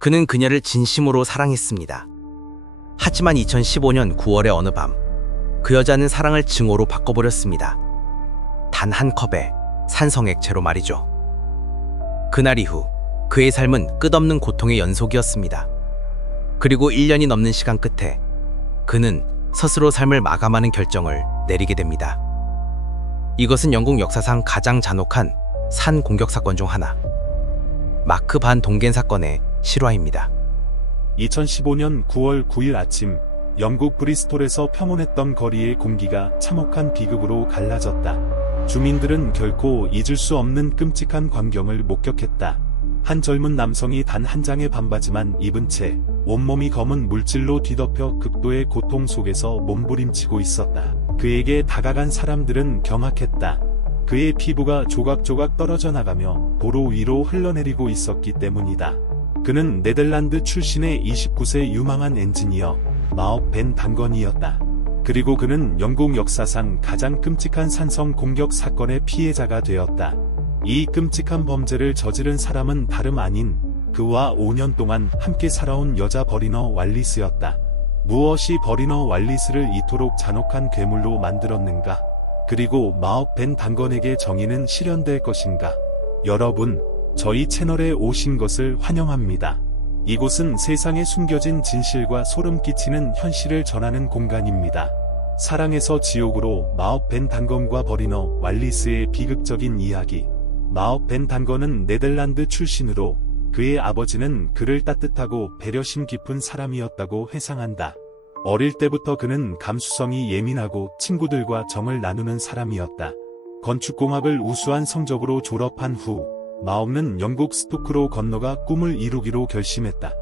그는 그녀를 진심으로 사랑했습니다. 하지만 2015년 9월의 어느 밤, 그 여자는 사랑을 증오로 바꿔버렸습니다. 단 한 컵의 산성액체로 말이죠. 그날 이후 그의 삶은 끝없는 고통의 연속이었습니다. 그리고 1년이 넘는 시간 끝에 그는 스스로 삶을 마감하는 결정을 내리게 됩니다. 이것은 영국 역사상 가장 잔혹한 산 공격 사건 중 하나, 마크 반 동겐 사건의 실화입니다. 2015년 9월 9일 아침, 영국 브리스톨에서 평온했던 거리의 공기가 참혹한 비극으로 갈라졌다. 주민들은 결코 잊을 수 없는 끔찍한 광경을 목격했다. 한 젊은 남성이 단 한 장의 반바지만 입은 채 온몸이 검은 물질로 뒤덮여 극도의 고통 속에서 몸부림치고 있었다. 그에게 다가간 사람들은 경악했다. 그의 피부가 조각조각 떨어져 나가며 도로 위로 흘러내리고 있었기 때문이다. 그는 네덜란드 출신의 29세 유망한 엔지니어 마업 벤 단건이었다. 그리고 그는 영국 역사상 가장 끔찍한 산성 공격 사건의 피해자가 되었다. 이 끔찍한 범죄를 저지른 사람은 다름 아닌 그와 5년 동안 함께 살아온 여자 버리너 왈리스였다. 무엇이 버리너 왈리스를 이토록 잔혹한 괴물로 만들었는가? 그리고 마업 벤 단건에게 정의는 실현될 것인가? 여러분, 저희 채널에 오신 것을 환영합니다. 이곳은 세상에 숨겨진 진실과 소름 끼치는 현실을 전하는 공간입니다. 사랑에서 지옥으로 마업 벤 단건과 버리너 왈리스의 비극적인 이야기. 마업 벤 단건은 네덜란드 출신으로 그의 아버지는 그를 따뜻하고 배려심 깊은 사람이었다고 회상한다. 어릴 때부터 그는 감수성이 예민하고 친구들과 정을 나누는 사람이었다. 건축공학을 우수한 성적으로 졸업한 후 마업는 영국 스토크로 건너가 꿈을 이루기로 결심했다.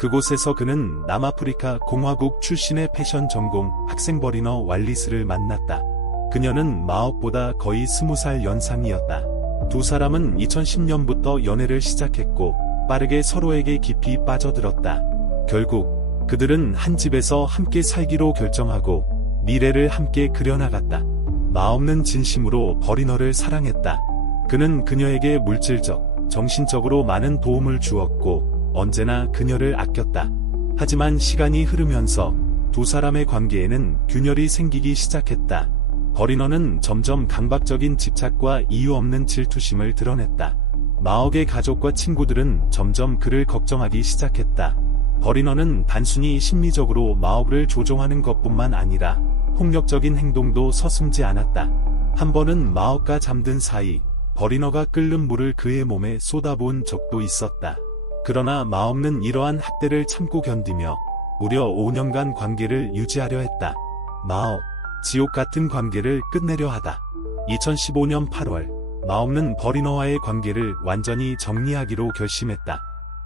그곳에서 그는 남아프리카 공화국 출신의 패션 전공 학생 버리너 왈리스를 만났다. 그녀는 마업보다 거의 20살 연상이었다. 두 사람은 2010년부터 연애를 시작했고 빠르게 서로에게 깊이 빠져들었다. 결국 그들은 한 집에서 함께 살기로 결정하고 미래를 함께 그려나갔다. 마업는 진심으로 버리너를 사랑했다. 그는 그녀에게 물질적, 정신적으로 많은 도움을 주었고 언제나 그녀를 아꼈다. 하지만 시간이 흐르면서 두 사람의 관계에는 균열이 생기기 시작했다. 버리너는 점점 강박적인 집착과 이유 없는 질투심을 드러냈다. 마옥의 가족과 친구들은 점점 그를 걱정하기 시작했다. 버리너는 단순히 심리적으로 마옥을 조종하는 것뿐만 아니라 폭력적인 행동도 서슴지 않았다. 한 번은 마옥과 잠든 사이 버리너가 끓는 물을 그의 몸에 쏟아부은 적도 있었다. 그러나 마옥는 이러한 학대를 참고 견디며 무려 5년간 관계를 유지하려 했다. 마옥, 지옥 같은 관계를 끝내려 하다. 2015년 8월, 마옥는 버리너와의 관계를 완전히 정리하기로 결심했다.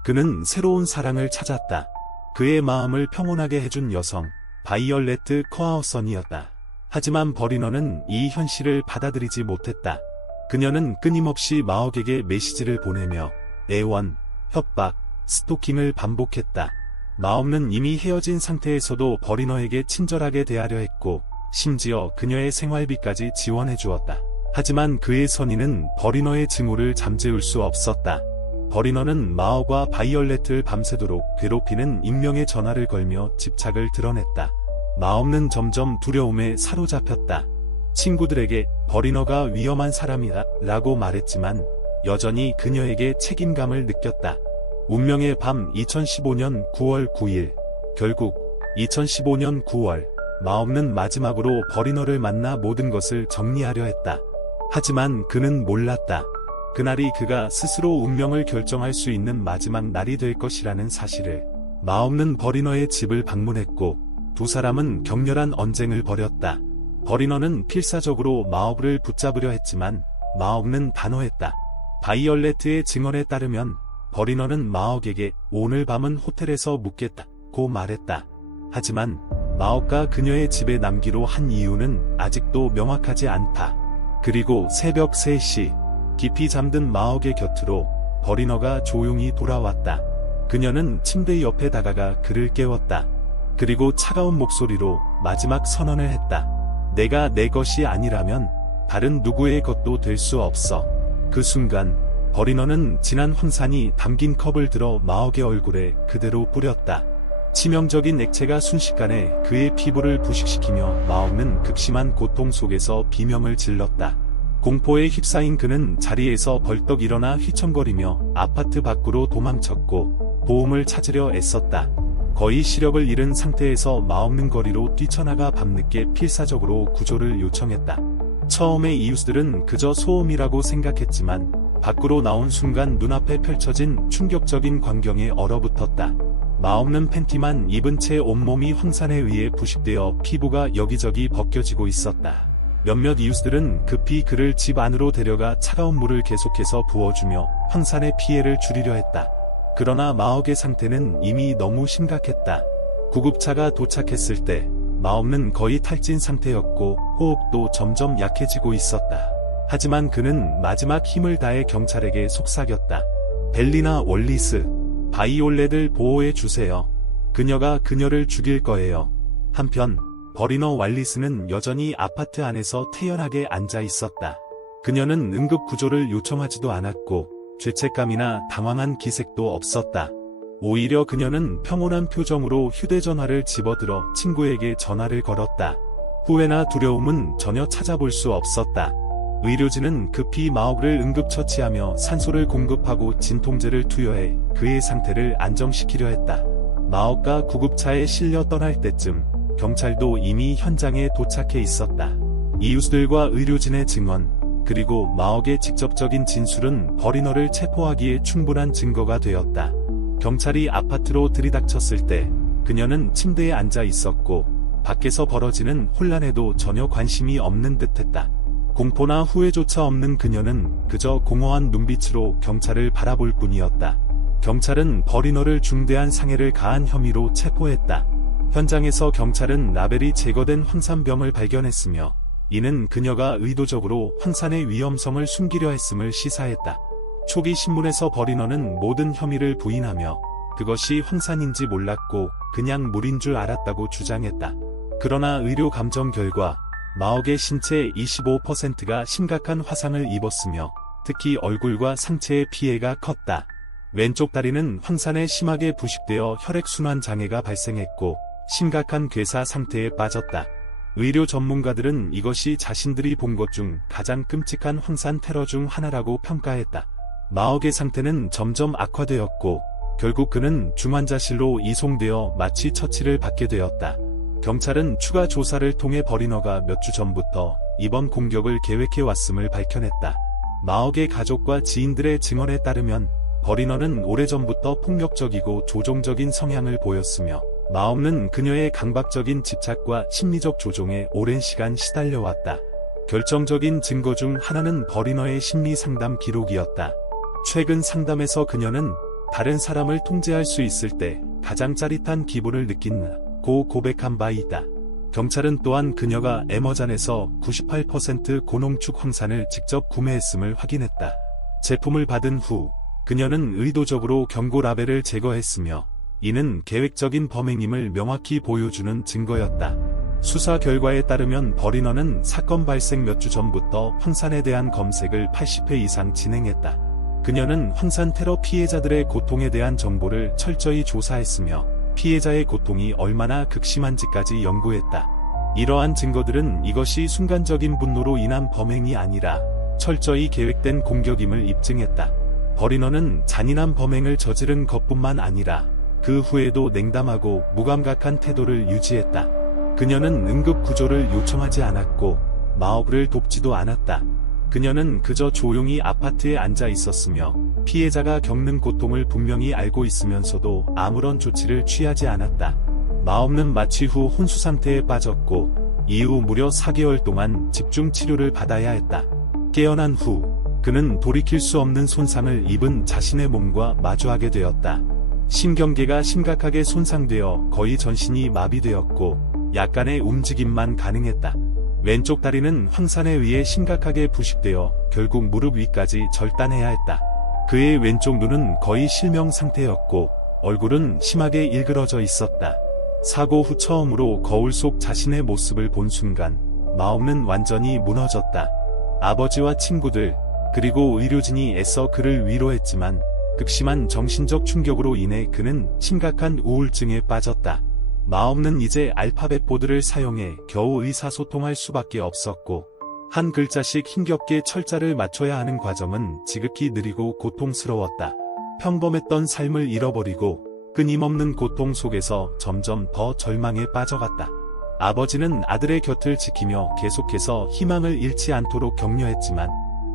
그는 새로운 사랑을 찾았다. 그의 마음을 평온하게 해준 여성, 바이올레트 커하우선이었다. 하지만 버리너는 이 현실을 받아들이지 못했다. 그녀는 끊임없이 마옥에게 메시지를 보내며 애원, 협박, 스토킹을 반복했다. 마옥는 이미 헤어진 상태에서도 버리너에게 친절하게 대하려 했고 심지어 그녀의 생활비까지 지원해 주었다. 하지만 그의 선의는 버리너의 증오를 잠재울 수 없었다. 버리너는 마옥과 바이올렛을 밤새도록 괴롭히는 익명의 전화를 걸며 집착을 드러냈다. 마옥는 점점 두려움에 사로잡혔다. 친구들에게 버리너가 위험한 사람이다 라고 말했지만 여전히 그녀에게 책임감을 느꼈다. 운명의 밤 2015년 9월 9일 결국 2015년 9월 마옥는 마지막으로 버리너를 만나 모든 것을 정리하려 했다. 하지만 그는 몰랐다. 그날이 그가 스스로 운명을 결정할 수 있는 마지막 날이 될 것이라는 사실을. 마옥는 버리너의 집을 방문했고 두 사람은 격렬한 언쟁을 벌였다. 버리너는 필사적으로 마옥을 붙잡으려 했지만 마옥는 단호했다. 바이올레트의 증언에 따르면 버리너는 마옥에게 오늘 밤은 호텔에서 묵겠다고 말했다. 하지만 마옥과 그녀의 집에 남기로 한 이유는 아직도 명확하지 않다. 그리고 새벽 3시 깊이 잠든 마옥의 곁으로 버리너가 조용히 돌아왔다. 그녀는 침대 옆에 다가가 그를 깨웠다. 그리고 차가운 목소리로 마지막 선언을 했다. 내가 내 것이 아니라면 다른 누구의 것도 될 수 없어. 그 순간 버리너는 진한 황산이 담긴 컵을 들어 마옥의 얼굴에 그대로 뿌렸다. 치명적인 액체가 순식간에 그의 피부를 부식시키며 마옥은 극심한 고통 속에서 비명을 질렀다. 공포에 휩싸인 그는 자리에서 벌떡 일어나 휘청거리며 아파트 밖으로 도망쳤고 보험을 찾으려 애썼다. 거의 시력을 잃은 상태에서 마없는 거리로 뛰쳐나가 밤늦게 필사적으로 구조를 요청했다. 처음에 이웃들은 그저 소음이라고 생각했지만 밖으로 나온 순간 눈앞에 펼쳐진 충격적인 광경에 얼어붙었다. 마없는 팬티만 입은 채 온몸이 황산에 의해 부식되어 피부가 여기저기 벗겨지고 있었다. 몇몇 이웃들은 급히 그를 집 안으로 데려가 차가운 물을 계속해서 부어주며 황산의 피해를 줄이려 했다. 그러나 마옥의 상태는 이미 너무 심각했다. 구급차가 도착했을 때 마옥은 거의 탈진 상태였고 호흡도 점점 약해지고 있었다. 하지만 그는 마지막 힘을 다해 경찰에게 속삭였다. 벨리나 월리스, 바이올렛을 보호해 주세요. 그녀가 그녀를 죽일 거예요. 한편 버리너 왈리스는 여전히 아파트 안에서 태연하게 앉아 있었다. 그녀는 응급 구조를 요청하지도 않았고 죄책감이나 당황한 기색도 없었다. 오히려 그녀는 평온한 표정으로 휴대전화를 집어들어 친구에게 전화를 걸었다. 후회나 두려움은 전혀 찾아볼 수 없었다. 의료진은 급히 마옥을 응급처치하며 산소를 공급하고 진통제를 투여해 그의 상태를 안정시키려 했다. 마옥과 구급차에 실려 떠날 때쯤 경찰도 이미 현장에 도착해 있었다. 이웃들과 의료진의 증언, 그리고 마옥의 직접적인 진술은 버리너를 체포하기에 충분한 증거가 되었다. 경찰이 아파트로 들이닥쳤을 때 그녀는 침대에 앉아 있었고 밖에서 벌어지는 혼란에도 전혀 관심이 없는 듯했다. 공포나 후회조차 없는 그녀는 그저 공허한 눈빛으로 경찰을 바라볼 뿐이었다. 경찰은 버리너를 중대한 상해를 가한 혐의로 체포했다. 현장에서 경찰은 라벨이 제거된 황산병을 발견했으며 이는 그녀가 의도적으로 황산의 위험성을 숨기려 했음을 시사했다. 초기 신문에서 버리너는 모든 혐의를 부인하며 그것이 황산인지 몰랐고 그냥 물인 줄 알았다고 주장했다. 그러나 의료 감정 결과 마옥의 신체 25%가 심각한 화상을 입었으며 특히 얼굴과 상체의 피해가 컸다. 왼쪽 다리는 황산에 심하게 부식되어 혈액순환 장애가 발생했고 심각한 괴사 상태에 빠졌다. 의료 전문가들은 이것이 자신들이 본 것 중 가장 끔찍한 황산 테러 중 하나라고 평가했다. 마옥의 상태는 점점 악화되었고 결국 그는 중환자실로 이송되어 마취 처치를 받게 되었다. 경찰은 추가 조사를 통해 버리너가 몇 주 전부터 이번 공격을 계획해 왔음을 밝혀냈다. 마옥의 가족과 지인들의 증언에 따르면 버리너는 오래전부터 폭력적이고 조종적인 성향을 보였으며 마옥은 그녀의 강박적인 집착과 심리적 조종에 오랜 시간 시달려왔다. 결정적인 증거 중 하나는 버리너의 심리 상담 기록이었다. 최근 상담에서 그녀는 다른 사람을 통제할 수 있을 때 가장 짜릿한 기분을 느낀다고 고백한 바 있다. 경찰은 또한 그녀가 에머잔에서 98% 고농축 황산을 직접 구매했음을 확인했다. 제품을 받은 후 그녀는 의도적으로 경고 라벨을 제거했으며 이는 계획적인 범행임을 명확히 보여주는 증거였다. 수사 결과에 따르면 버리너는 사건 발생 몇 주 전부터 황산에 대한 검색을 80회 이상 진행했다. 그녀는 황산 테러 피해자들의 고통에 대한 정보를 철저히 조사했으며 피해자의 고통이 얼마나 극심한지까지 연구했다. 이러한 증거들은 이것이 순간적인 분노로 인한 범행이 아니라 철저히 계획된 공격임을 입증했다. 버리너는 잔인한 범행을 저지른 것뿐만 아니라 그 후에도 냉담하고 무감각한 태도를 유지했다. 그녀는 응급 구조를 요청하지 않았고 마옥을 돕지도 않았다. 그녀는 그저 조용히 아파트에 앉아 있었으며 피해자가 겪는 고통을 분명히 알고 있으면서도 아무런 조치를 취하지 않았다. 마옥은 마취 후 혼수 상태에 빠졌고 이후 무려 4개월 동안 집중 치료를 받아야 했다. 깨어난 후 그는 돌이킬 수 없는 손상을 입은 자신의 몸과 마주하게 되었다. 심경계가 심각하게 손상되어 거의 전신이 마비되었고 약간의 움직임만 가능했다. 왼쪽 다리는 황산에 의해 심각하게 부식되어 결국 무릎 위까지 절단해야 했다. 그의 왼쪽 눈은 거의 실명 상태였고 얼굴은 심하게 일그러져 있었다. 사고 후 처음으로 거울 속 자신의 모습을 본 순간 마음은 완전히 무너졌다. 아버지와 친구들, 그리고 의료진이 애써 그를 위로했지만 극심한 정신적 충격으로 인해 그는 심각한 우울증에 빠졌다. 마없는 이제 알파벳 보드를 사용해 겨우 의사소통할 수밖에 없었고 한 글자씩 힘겹게 철자를 맞춰야 하는 과정은 지극히 느리고 고통스러웠다. 평범했던 삶을 잃어버리고 끊임없는 고통 속에서 점점 더 절망에 빠져갔다. 아버지는 아들의 곁을 지키며 계속해서 희망을 잃지 않도록 격려했지만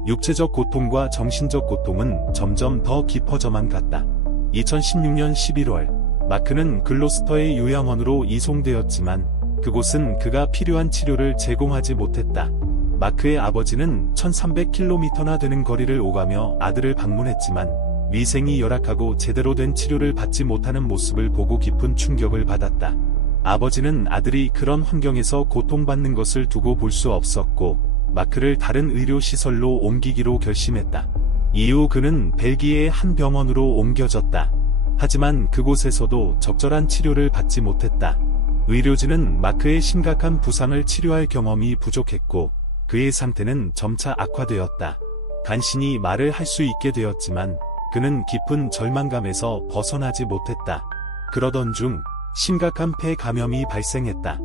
육체적 고통과 정신적 고통은 점점 더 깊어져만 갔다. 2016년 11월 마크는 글로스터의 요양원으로 이송되었지만 그곳은 그가 필요한 치료를 제공하지 못했다. 마크의 아버지는 1300km나 되는 거리를 오가며 아들을 방문했지만 위생이 열악하고 제대로 된 치료를 받지 못하는 모습을 보고 깊은 충격을 받았다. 아버지는 아들이 그런 환경에서 고통받는 것을 두고 볼 수 없었고 마크를 다른 의료시설로 옮기기로 결심했다. 이후 그는 벨기에의 한 병원으로 옮겨졌다. 하지만 그곳에서도 적절한 치료를 받지 못했다. 의료진은 마크의 심각한 부상을 치료할 경험이 부족했고 그의 상태는 점차 악화되었다. 간신히 말을 할 수 있게 되었지만 그는 깊은 절망감에서 벗어나지 못했다. 그러던 중 심각한 폐 감염이 발생했다.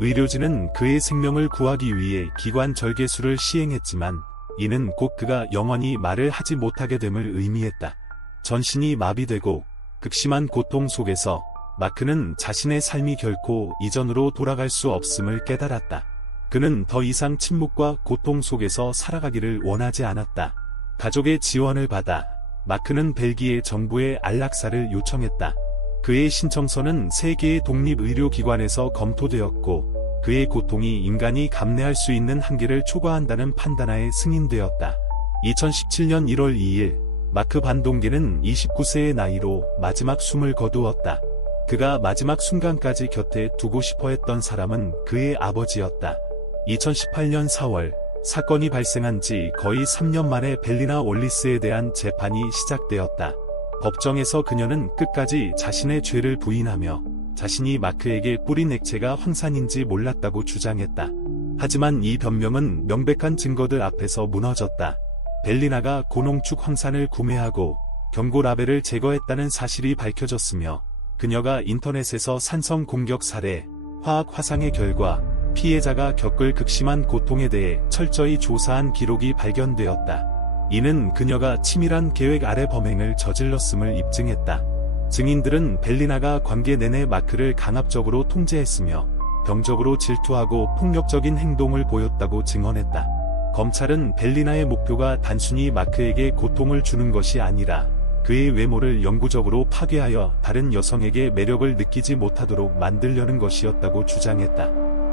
의료진은 그의 생명을 구하기 위해 기관 절개술을 시행했지만 이는 곧 그가 영원히 말을 하지 못하게 됨을 의미했다. 전신이 마비되고 극심한 고통 속에서 마크는 자신의 삶이 결코 이전으로 돌아갈 수 없음을 깨달았다. 그는 더 이상 침묵과 고통 속에서 살아가기를 원하지 않았다. 가족의 지원을 받아 마크는 벨기에 정부에 안락사를 요청했다. 그의 신청서는 세계의 독립의료기관에서 검토되었고 그의 고통이 인간이 감내할 수 있는 한계를 초과한다는 판단하에 승인되었다. 2017년 1월 2일 마크 반동계는 29세의 나이로 마지막 숨을 거두었다. 그가 마지막 순간까지 곁에 두고 싶어 했던 사람은 그의 아버지였다. 2018년 4월 사건이 발생한 지 거의 3년 만에 벨리나 올리스에 대한 재판이 시작되었다. 법정에서 그녀는 끝까지 자신의 죄를 부인하며 자신이 마크에게 뿌린 액체가 황산인지 몰랐다고 주장했다. 하지만 이 변명은 명백한 증거들 앞에서 무너졌다. 벨리나가 고농축 황산을 구매하고 경고 라벨을 제거했다는 사실이 밝혀졌으며 그녀가 인터넷에서 산성 공격 사례, 화학 화상의 결과, 피해자가 겪을 극심한 고통에 대해 철저히 조사한 기록이 발견되었다. 이는 그녀가 치밀한 계획 아래 범행을 저질렀음을 입증했다. 증인들은 벨리나가 관계 내내 마크를 강압적으로 통제했으며 병적으로 질투하고 폭력적인 행동을 보였다고 증언했다. 검찰은 벨리나의 목표가 단순히 마크에게 고통을 주는 것이 아니라 그의 외모를 영구적으로 파괴하여 다른 여성에게 매력을 느끼지 못하도록 만들려는 것이었다고 주장했다.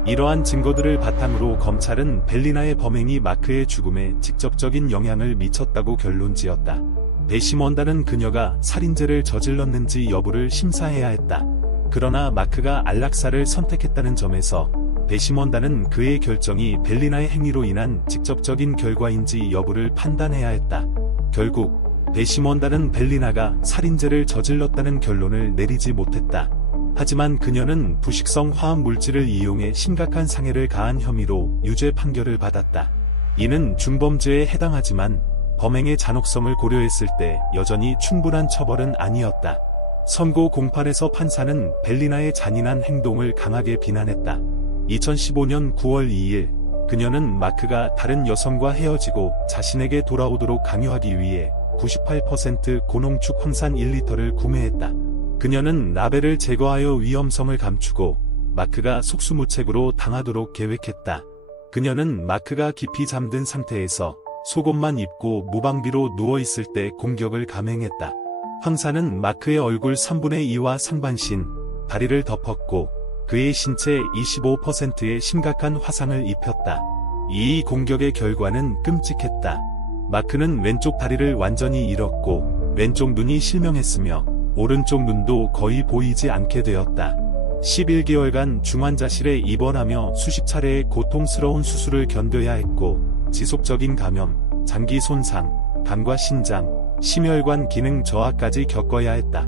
이러한 증거들을 바탕으로 검찰은 벨리나의 범행이 마크의 죽음에 직접적인 영향을 미쳤다고 결론지었다. 배심원단은 그녀가 살인죄를 저질렀는지 여부를 심사해야 했다. 그러나 마크가 안락사를 선택했다는 점에서 배심원단은 그의 결정이 벨리나의 행위로 인한 직접적인 결과인지 여부를 판단해야 했다. 결국 배심원단은 벨리나가 살인죄를 저질렀다는 결론을 내리지 못했다. 하지만 그녀는 부식성 화학 물질을 이용해 심각한 상해를 가한 혐의로 유죄 판결을 받았다. 이는 중범죄에 해당하지만 범행의 잔혹성을 고려했을 때 여전히 충분한 처벌은 아니었다. 선고 공판에서 판사는 벨리나의 잔인한 행동을 강하게 비난했다. 2015년 9월 2일 그녀는 마크가 다른 여성과 헤어지고 자신에게 돌아오도록 강요하기 위해 98% 고농축 황산 1리터를 구매했다. 그녀는 라벨을 제거하여 위험성을 감추고 마크가 속수무책으로 당하도록 계획했다. 그녀는 마크가 깊이 잠든 상태에서 속옷만 입고 무방비로 누워있을 때 공격을 감행했다. 황산은 마크의 얼굴 3분의 2와 상반신, 다리를 덮었고 그의 신체 25%의 심각한 화상을 입혔다. 이 공격의 결과는 끔찍했다. 마크는 왼쪽 다리를 완전히 잃었고 왼쪽 눈이 실명했으며 오른쪽 눈도 거의 보이지 않게 되었다. 11개월간 중환자실에 입원하며 수십 차례의 고통스러운 수술을 견뎌야 했고 지속적인 감염, 장기 손상, 간과 신장, 심혈관 기능 저하까지 겪어야 했다.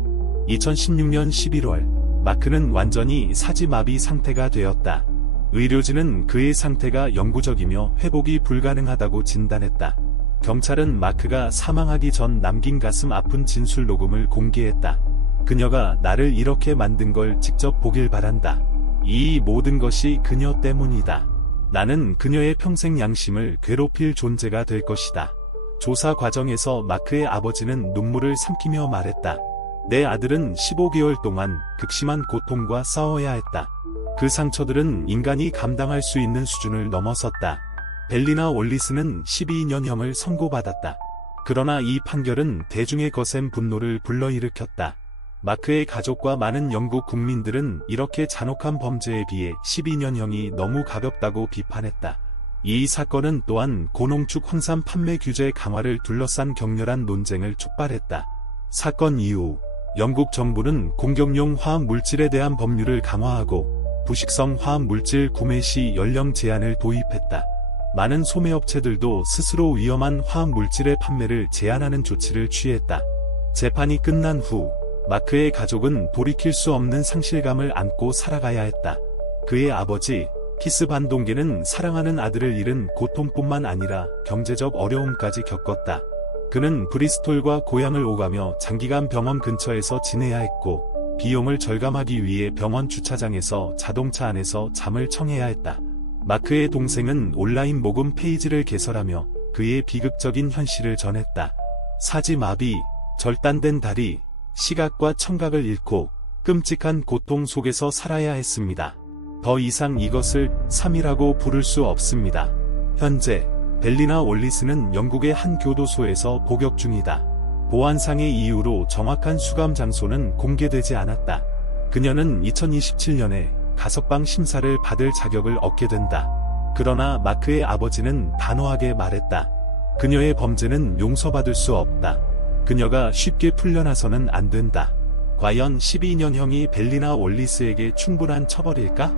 2016년 11월 마크는 완전히 사지마비 상태가 되었다. 의료진은 그의 상태가 영구적이며 회복이 불가능하다고 진단했다. 경찰은 마크가 사망하기 전 남긴 가슴 아픈 진술 녹음을 공개했다. 그녀가 나를 이렇게 만든 걸 직접 보길 바란다. 이 모든 것이 그녀 때문이다. 나는 그녀의 평생 양심을 괴롭힐 존재가 될 것이다. 조사 과정에서 마크의 아버지는 눈물을 삼키며 말했다. 내 아들은 15개월 동안 극심한 고통과 싸워야 했다. 그 상처들은 인간이 감당할 수 있는 수준을 넘어섰다. 벨리나 월리스는 12년형을 선고받았다. 그러나 이 판결은 대중의 거센 분노를 불러일으켰다. 마크의 가족과 많은 영국 국민들은 이렇게 잔혹한 범죄에 비해 12년형이 너무 가볍다고 비판했다. 이 사건은 또한 고농축 황산 판매 규제 강화를 둘러싼 격렬한 논쟁을 촉발했다. 사건 이후 영국 정부는 공격용 화학 물질에 대한 법률을 강화하고 부식성 화학 물질 구매 시 연령 제한을 도입했다. 많은 소매업체들도 스스로 위험한 화학 물질의 판매를 제한하는 조치를 취했다. 재판이 끝난 후 마크의 가족은 돌이킬 수 없는 상실감을 안고 살아가야 했다. 그의 아버지 키스 반동계는 사랑하는 아들을 잃은 고통뿐만 아니라 경제적 어려움까지 겪었다. 그는 브리스톨과 고향을 오가며 장기간 병원 근처에서 지내야 했고 비용을 절감하기 위해 병원 주차장에서 자동차 안에서 잠을 청해야 했다. 마크의 동생은 온라인 모금 페이지를 개설하며 그의 비극적인 현실을 전했다. 사지마비, 절단된 다리, 시각과 청각을 잃고 끔찍한 고통 속에서 살아야 했습니다. 더 이상 이것을 삶이라고 부를 수 없습니다. 현재 벨리나 월리스는 영국의 한 교도소에서 복역 중이다. 보안상의 이유로 정확한 수감 장소는 공개되지 않았다. 그녀는 2027년에 가석방 심사를 받을 자격을 얻게 된다. 그러나 마크의 아버지는 단호하게 말했다. 그녀의 범죄는 용서받을 수 없다. 그녀가 쉽게 풀려나서는 안 된다. 과연 12년형이 벨리나 월리스에게 충분한 처벌일까?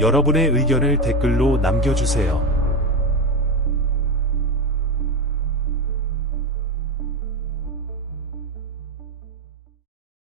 여러분의 의견을 댓글로 남겨주세요.